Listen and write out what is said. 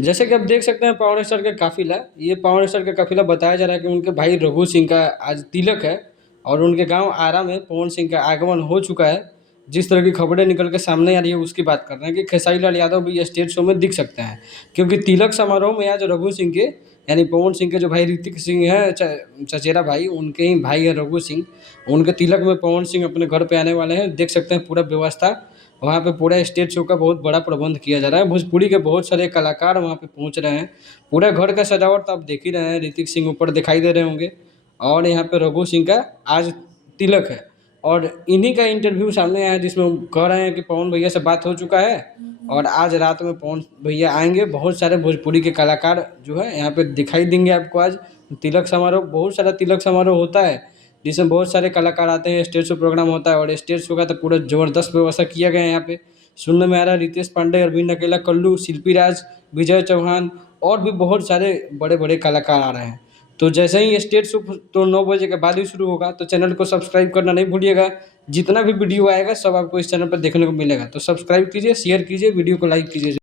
जैसे कि आप देख सकते हैं पावर स्टार का काफिला। ये पावर स्टार का काफिला बताया जा रहा है कि उनके भाई रघु सिंह का आज तिलक है और उनके गांव आरा में पवन सिंह का आगमन हो चुका है। जिस तरह की खबरें निकल के सामने आ रही है उसकी बात कर रहे हैं कि खेसारी लाल यादव भी स्टेज शो में दिख सकते हैं, क्योंकि तिलक समारोह में आज रघु सिंह के यानी पवन सिंह के जो भाई ऋतिक सिंह है, चचेरा भाई, उनके ही भाई है रघु सिंह। उनके तिलक में पवन सिंह अपने घर पे आने वाले हैं। देख सकते हैं पूरा व्यवस्था वहाँ पे, पूरा स्टेज शो का बहुत बड़ा प्रबंध किया जा रहा है। भोजपुरी के बहुत सारे कलाकार वहाँ पे पहुँच रहे हैं। पूरा घर का सजावट तो आप देख ही रहे हैं, ऋतिक सिंह ऊपर दिखाई दे रहे होंगे और यहाँ पे रघु सिंह का आज तिलक है। और इन्हीं का इंटरव्यू सामने आया है जिसमें वो कह रहे हैं कि पवन भैया से बात हो चुका है और आज रात में पवन भैया आएंगे। बहुत सारे भोजपुरी के कलाकार जो है यहाँ पे दिखाई देंगे आपको। आज तिलक समारोह, बहुत सारा तिलक समारोह होता है जिसमें बहुत सारे कलाकार आते हैं, स्टेज शो प्रोग्राम होता है और स्टेज शो का तो पूरा ज़बरदस्त व्यवस्था किया गया है यहाँ पे। सुनने में आ रहा है रितेश पांडे, अरविंद अकेला, कल्लू, शिल्पी राज, विजय चौहान और भी बहुत सारे बड़े बड़े कलाकार आ रहे हैं। तो जैसे ही स्टेज शो तो 9 बजे के बाद ही शुरू होगा, तो चैनल को सब्सक्राइब करना नहीं भूलिएगा। जितना भी वीडियो आएगा सब आपको इस चैनल पर देखने को मिलेगा। तो सब्सक्राइब कीजिए, शेयर कीजिए, वीडियो को लाइक कीजिए।